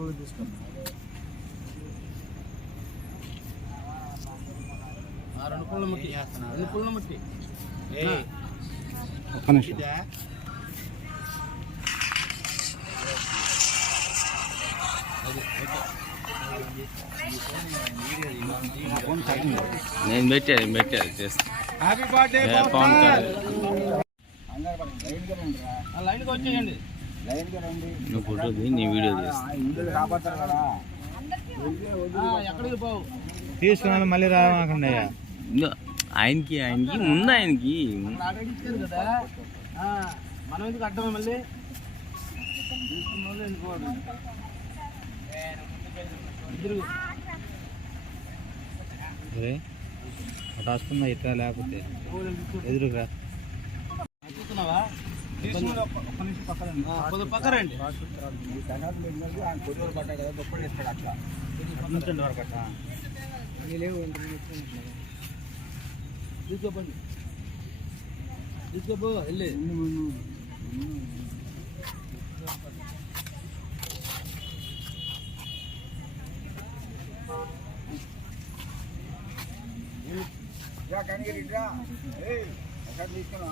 ఫోటోలు తీసుకున్నాను. రెండు పుల్ల ముట్టి రెండు పుల్ల ముట్టి ఒక్క నిమిషం. నేను పెట్టాను చేస్తా. Happy birthday Pawan Kalyan. లైన్గా వచ్చేయండి. నువ్వు ఫోటో నీ వీడియో చేస్తా. ఎక్కడికి పోవు తీసుకున్నాను మళ్ళీ రాకుండా. ఆయనకి ముందు ఆయనకి ఇచ్చారు కదా, మనం ఎందుకు అడ్డమే మళ్ళీ తీసుకున్న వాళ్ళు వెళ్ళిపోవాలి. అరే అటు వస్తుందా ఇట్లా లేకపోతే ఎదురుగా చూస్తున్నావా? పక్కరండి పడ్డాయి కదా గొప్పలు ఇస్తాడు అట్లా నుంచండి వరకు అట్లా తీసుకోపండి తీసుకోపో వెళ్ళి తీసుకున్నా